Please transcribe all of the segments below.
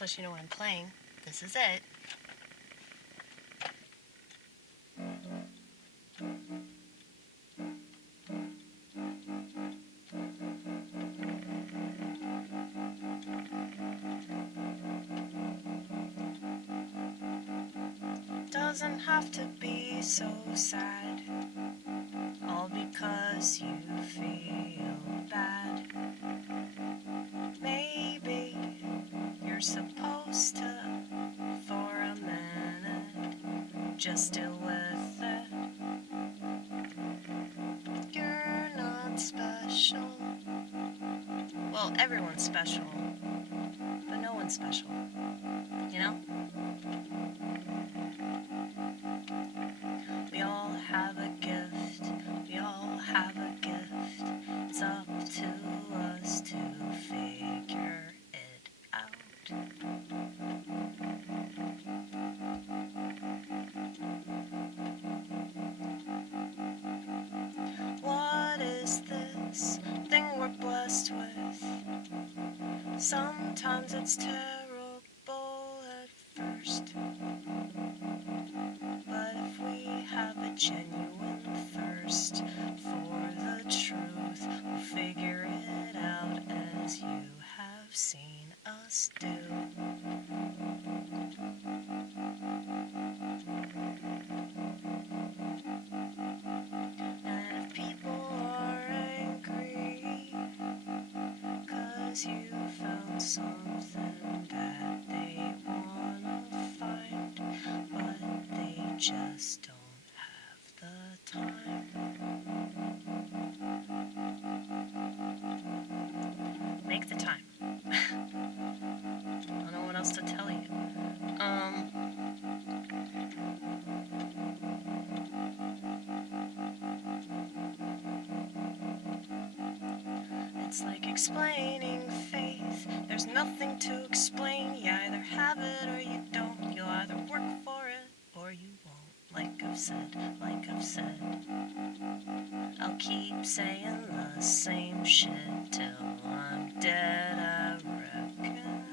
Just to let you know what I'm playing. This is it. Doesn't have to be so sad, all because you feel bad. Maybe you're supposed to, for a minute, just deal with it. You're not special. Well, everyone's special, but no one's special, you know? We all have a gift, we all have a gift. It's up to us to figure it out. What is this thing we're blessed with? Sometimes it's terrible at first, but if we have a genuine thirst for the truth, we'll figure it out as you have seen us do. And if people are angry 'cause you found something that they wanna find, but they just don't have the time. Make the time. I don't know what else to tell you. It's like explaining faith. There's nothing to explain. You either have it or you don't. You'll either work for it or you won't. Like I've said. I'll keep saying the same shit till I'm dead, I reckon.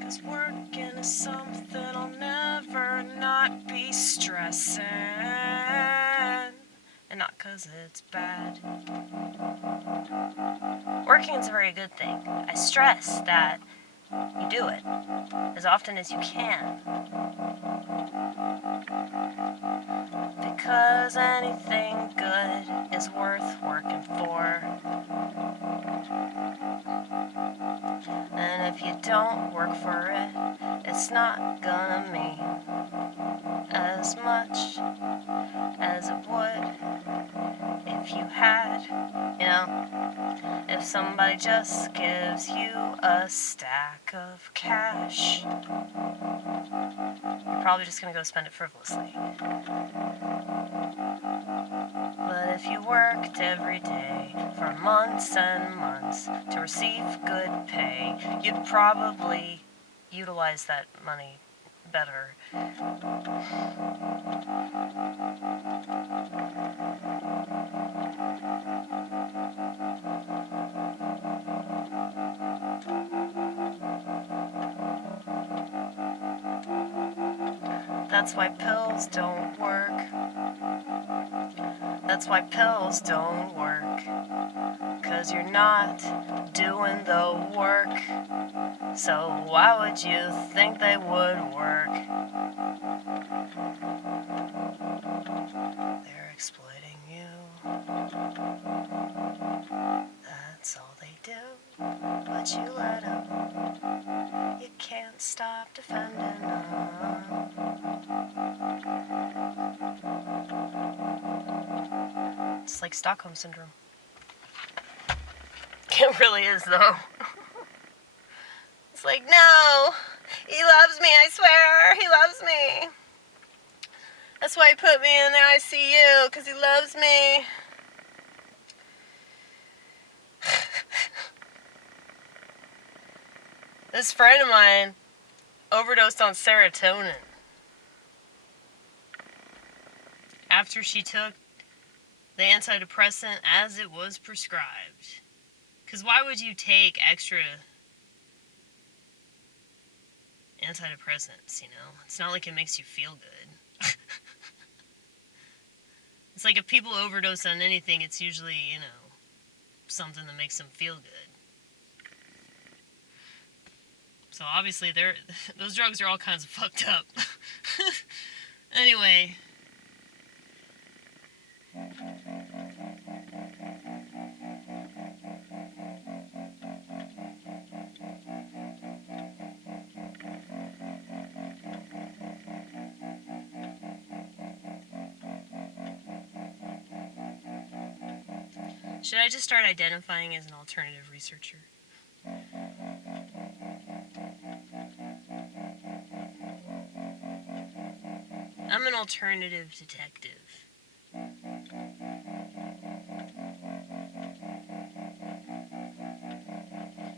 'Cause working is something I'll never not be stressing. And not 'cause it's bad. Working is a very good thing. I stress that you do it as often as you can. Because anything good is worth working for. And if you don't work for it, it's not gonna mean as much as it would if you had, you know, if somebody just gives you a stack of cash, you're probably just gonna go spend it frivolously. But if you worked every day for months and months to receive good pay, you'd probably utilize that money better. That's why pills don't work. That's why pills don't work. 'Cause you're not doing the work. So why would you think they would work? They're exploiting you. That's all they do. But you let them. You can't stop defending them. It's like Stockholm syndrome. It really is, though. It's like, no, he loves me, I swear, he loves me. That's why he put me in the ICU, because he loves me. This friend of mine overdosed on serotonin after she took the antidepressant as it was prescribed. Because why would you take extra antidepressants, you know? It's not like it makes you feel good. It's like if people overdose on anything, it's usually, you know, something that makes them feel good. So obviously, those drugs are all kinds of fucked up. Anyway. Should I just start identifying as an alternative researcher? I'm an alternative detective.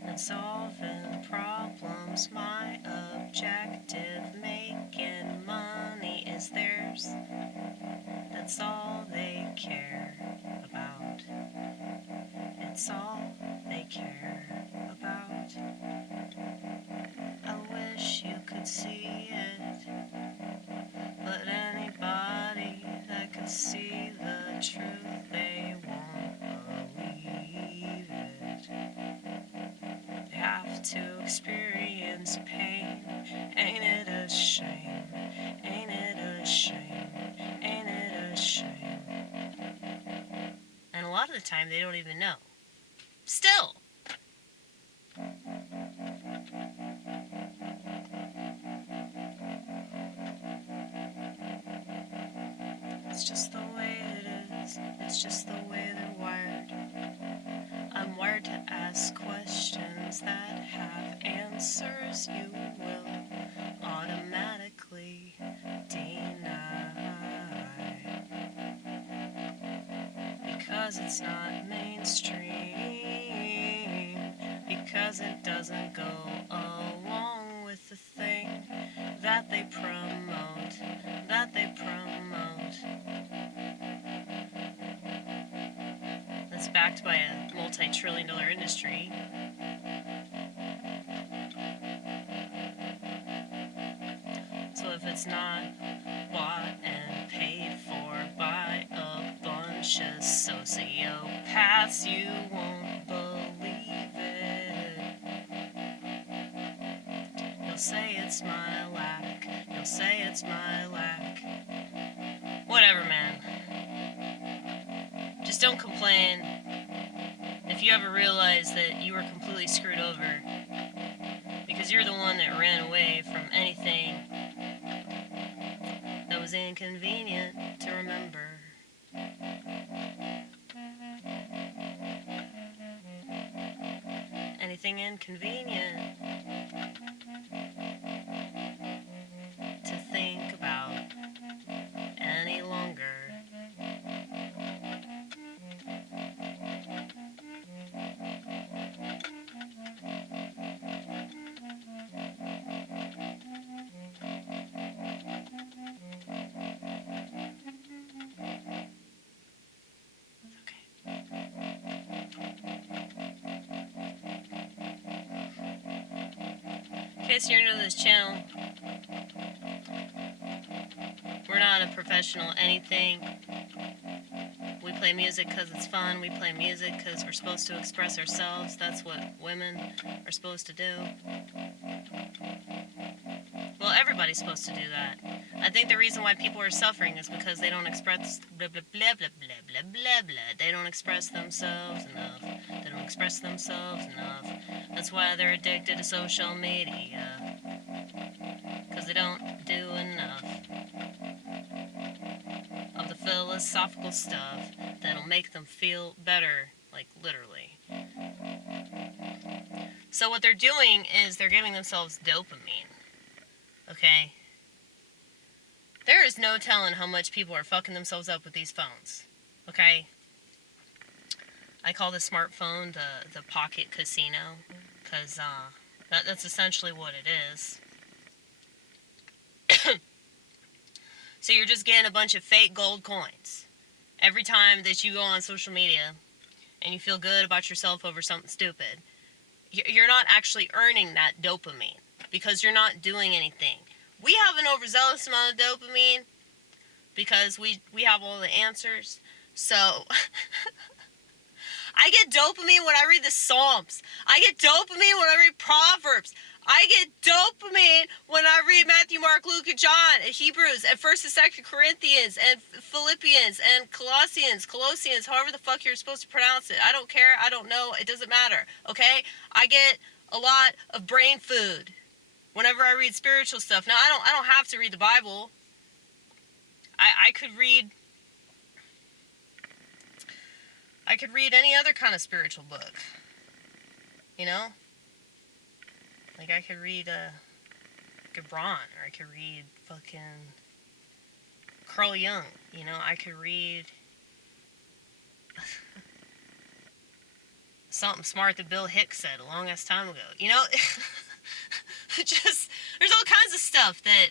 And solving problems, my objective. Making money is theirs. That's all they care about. It's all they care about. I wish you could see it, but anybody that could see the truth, they won't believe it. They have to experience pain. Ain't it a shame? Ain't it a shame? Ain't it a shame? And a lot of the time they don't even know. Still. It's just the way it is. It's just the way they're wired. I'm wired to ask questions that have answers you will automatically deny. Because it's not mainstream. Because it doesn't go along with the thing that they promote. That they promote. That's backed by a multi-trillion-dollar industry. So if it's not bought and paid for by a bunch of sociopaths, you won't believe it. You'll say it's my lack. You'll say it's my lack. Whatever, man. Just don't complain if you ever realize that you were completely screwed over because you're the one that ran away from anything that was inconvenient to remember. Anything inconvenient to think about any longer. In case you're new to this channel, we're not a professional anything. We play music because it's fun. We play music because we're supposed to express ourselves. That's what women are supposed to do. Well, everybody's supposed to do that. I think the reason why people are suffering is because they don't express blah blah blah blah blah blah blah blah. They don't express themselves enough. They don't express themselves enough. That's why they're addicted to social media. Because they don't do enough of the philosophical stuff that'll make them feel better, like literally. So what they're doing is they're giving themselves dopamine. Okay? There is no telling how much people are fucking themselves up with these phones. Okay? I call the smartphone the pocket casino. Because that's essentially what it is. So you're just getting a bunch of fake gold coins. every time that you go on social media and you feel good about yourself over something stupid, you're not actually earning that dopamine because you're not doing anything. We have an overzealous amount of dopamine because we have all the answers. So I get dopamine when I read the Psalms. I get dopamine when I read Proverbs. I get dopamine when I read Matthew, Mark, Luke, and John, and Hebrews, and 1st and 2nd Corinthians, and Philippians, and Colossians, however the fuck you're supposed to pronounce it. I don't care. I don't know. It doesn't matter. Okay? I get a lot of brain food whenever I read spiritual stuff. Now, I don't have to read the Bible. I could read any other kind of spiritual book. You know? Like, I could read Gibran, or I could read fucking Carl Jung. You know, I could read something smart that Bill Hicks said a long ass time ago. You know? Just, there's all kinds of stuff that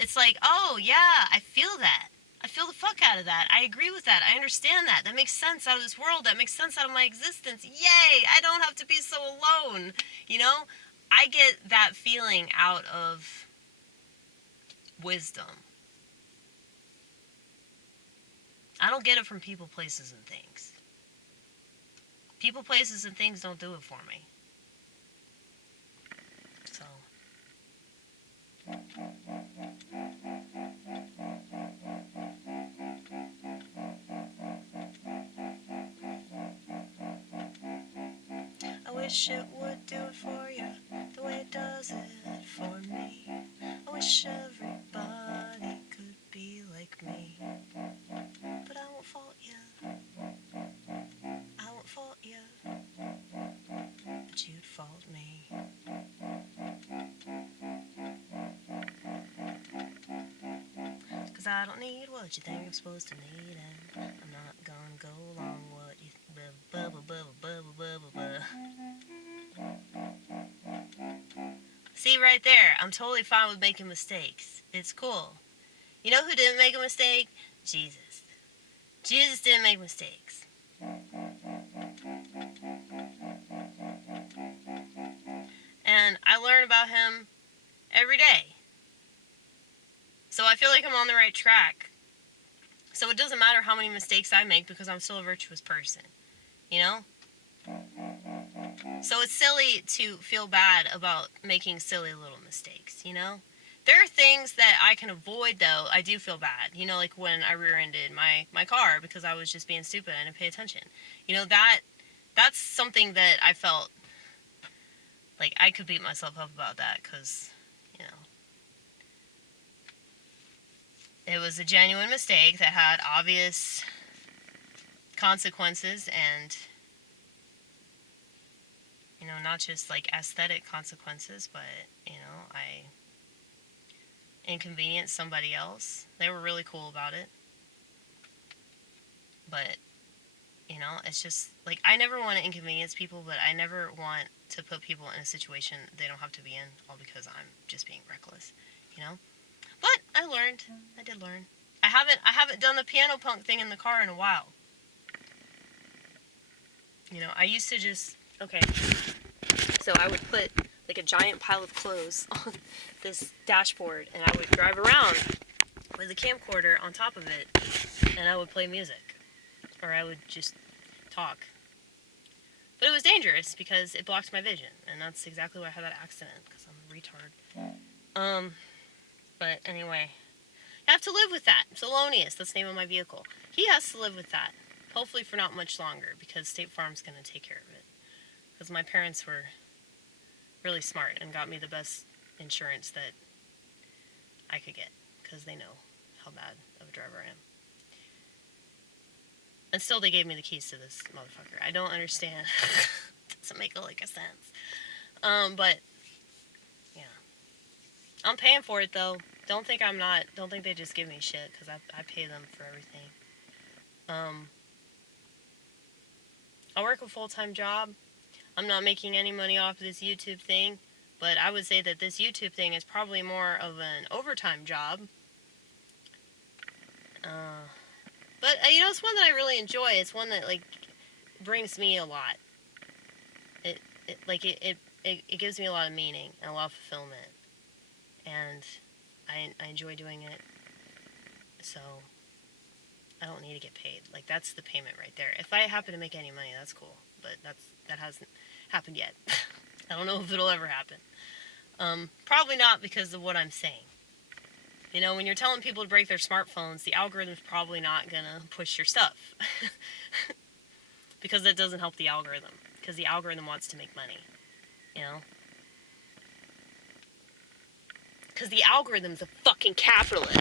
it's like, oh, yeah, I feel that. I feel the fuck out of that. I agree with that. I understand that. That makes sense out of this world. That makes sense out of my existence. Yay! I don't have to be so alone. You know? I get that feeling out of wisdom. I don't get it from people, places, and things. People, places, and things don't do it for me. So. I wish it would do it for you the way it does it for me. I wish everybody could be like me. But I won't fault you. I won't fault you. But you'd fault me. Cause I don't need what you think I'm supposed to need, and I'm not gonna go along what you See, right there, I'm totally fine with making mistakes. It's cool. You know who didn't make a mistake? Jesus. Jesus didn't make mistakes. And I learn about him every day. So I feel like I'm on the right track. So it doesn't matter how many mistakes I make because I'm still a virtuous person. You know? So it's silly to feel bad about making silly little mistakes, you know? There are things that I can avoid, though. I do feel bad. You know, like when I rear-ended my car because I was just being stupid and didn't pay attention. You know, that's something that I felt like I could beat myself up about that because, you know, it was a genuine mistake that had obvious consequences and, you know, not just like aesthetic consequences, but, you know, I inconvenienced somebody else. They were really cool about it. But, you know, it's just, like, I never want to inconvenience people, but I never want to put people in a situation they don't have to be in, all because I'm just being reckless, you know? But I learned. I did learn. I haven't done the piano punk thing in the car in a while. You know, I used to just, okay, so I would put like a giant pile of clothes on this dashboard, and I would drive around with a camcorder on top of it, and I would play music, or I would just talk. But it was dangerous because it blocked my vision, and that's exactly why I had that accident, because I'm a retard. But anyway, I have to live with that. Thelonious, that's the name of my vehicle. He has to live with that. Hopefully for not much longer, because State Farm's going to take care of it. Because my parents were really smart and got me the best insurance that I could get, because they know how bad of a driver I am. And still they gave me the keys to this motherfucker. I don't understand. Doesn't make a lick of sense. But, yeah. I'm paying for it, though. Don't think I'm not. Don't think they just give me shit, because I pay them for everything. I work a full-time job. I'm not making any money off this YouTube thing, but I would say that this YouTube thing is probably more of an overtime job. But, you know, it's one that I really enjoy. It's one that, like, brings me a lot. It gives me a lot of meaning and a lot of fulfillment. And I enjoy doing it. So, I don't need to get paid. Like, that's the payment right there. If I happen to make any money, that's cool. But that hasn't happened yet. I don't know if it'll ever happen. Probably not because of what I'm saying. You know, when you're telling people to break their smartphones, the algorithm's probably not gonna push your stuff. Because that doesn't help the algorithm. Because the algorithm wants to make money. You know? Because the algorithm's a fucking capitalist.